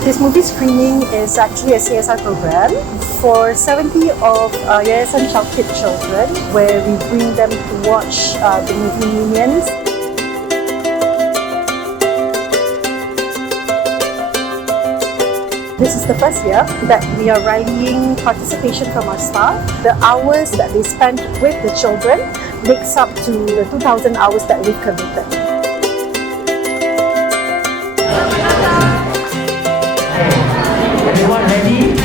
This movie screening is actually a CSR program for 70 of Yayasan Chow Kit children, where we bring them to watch the movie Minions. This is the first year that we are rallying participation from our staff. The hours that they spend with the children makes up to the 2,000 hours that we've committed. Everyone ready?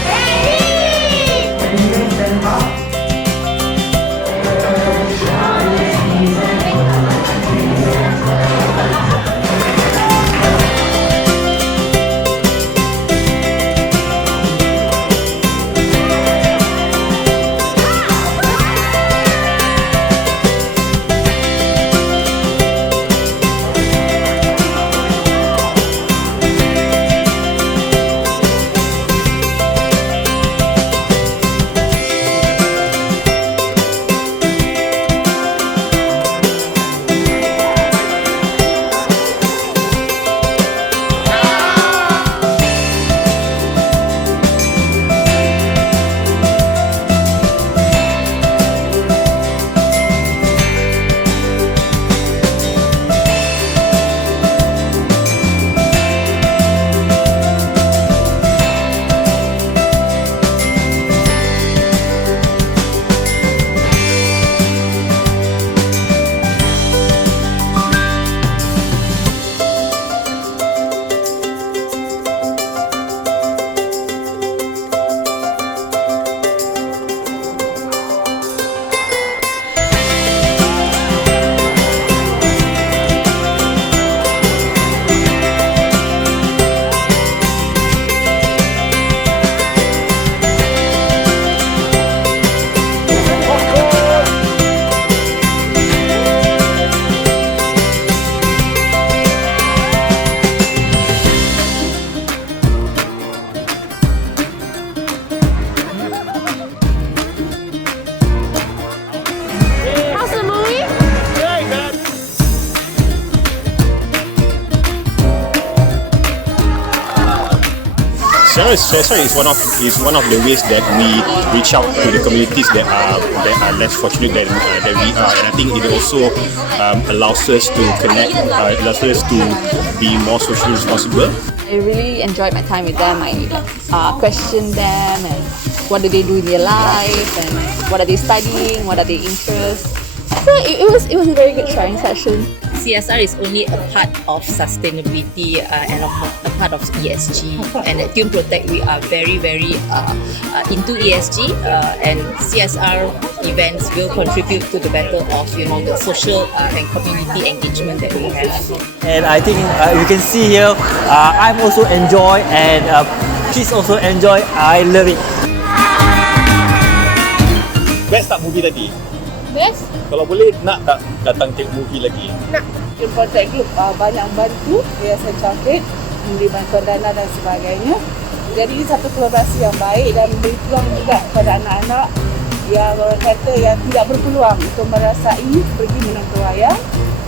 Ready? Stand up. CSR is one of the ways that we reach out to the communities that are less fortunate than we are, and I think it also allows us to connect, allows us to be more socially responsible. I really enjoyed my time with them. I questioned them and what do they do in their life and what are they studying, what are their interests. So it was a very good sharing session. CSR is only a part of sustainability and a part of ESG. And at Tune Protect, we are very into ESG, and CSR events will contribute to the better of the social and community engagement that we have. And I think you can see here, I'm also enjoy and kids also enjoy. I love it. Best tak movie tadi? Best? Kalau boleh, nak tak datang tengok movie lagi? Nak. Tune Protect Group banyak membantu Yayasan Chow Kit, memberi bantuan dana dan sebagainya. Jadi ini satu kolaborasi yang baik dan memberi peluang juga kepada anak-anak yang orang kata yang tidak berpeluang untuk merasai pergi menonton wayang.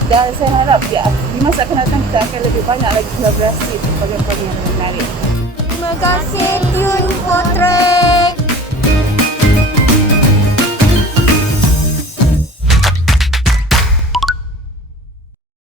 Dan saya harap di masa akan datang kita akan lebih banyak lagi kolaborasi program-program yang menarik. Terima kasih Tune Protect.